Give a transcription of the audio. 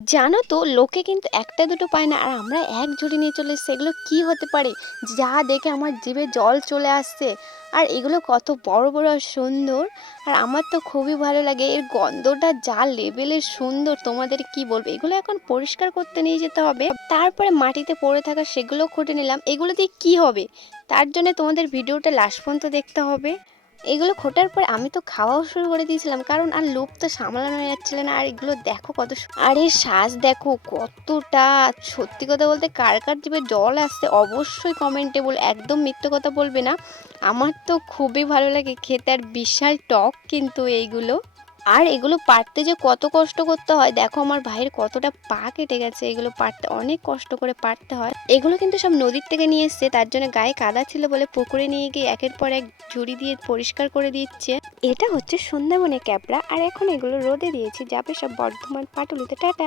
জানো তো লোকে কিন্তু একটা দুটো পায় না, আর আমরা এক ঝুড়ি নিয়ে চলে এসেছি। এগুলো কি হতে পারে? যা দেখে আমার জিভে জল চলে আসছে। আর এগুলো কত বড় বড় আর সুন্দর। আর আমার তো খুবই ভালো লাগে, এর গন্ধটা যা লেভেলের সুন্দর তোমাদের কি বলবো। এগুলো এখন পরিষ্কার করতে নিয়ে যেতে হবে, তারপরে মাটিতে পড়ে থাকা সেগুলো খুঁটে নিলাম। এগুলো দিয়ে কি হবে তার জন্য তোমাদের ভিডিওটা লাস্ট পর্যন্ত দেখতে হবে। এগুলো খোটার পর আমি তো খাওয়াও শুরু করে দিয়েছিলাম, কারণ আর লোভ তো সামলানো যাচ্ছিল না। আর এগুলো দেখো কত আর এর শ্বাস দেখো কতটা। সত্যি কথা বলতে কার কার জিভে জল আসছে অবশ্যই কমেন্টে বল, একদম মিথ্যে কথা বলবে না। আমার তো খুবই ভালো লাগে খেতে, আর বিশাল টক কিন্তু এইগুলো। আর এগুলো পাড়তে যে কত কষ্ট করতে হয় দেখো, আমার ভাইয়ের কতটা পা কেটে গেছে। এগুলো পাড়তে অনেক কষ্ট করে পাড়তে হয়। এগুলো কিন্তু সব নদীর থেকে নিয়ে এসছে, তার জন্য গায়ে কাদা ছিল বলে পুকুরে নিয়ে গিয়ে একের পর এক ঝুড়ি দিয়ে পরিষ্কার করে দিচ্ছে। এটা হচ্ছে সুন্দরবনের ক্যাপড়া, আর এখন এগুলো রোদে দিয়েছি, যাবে সব বর্ধমান পাটুলিতে। টাটা।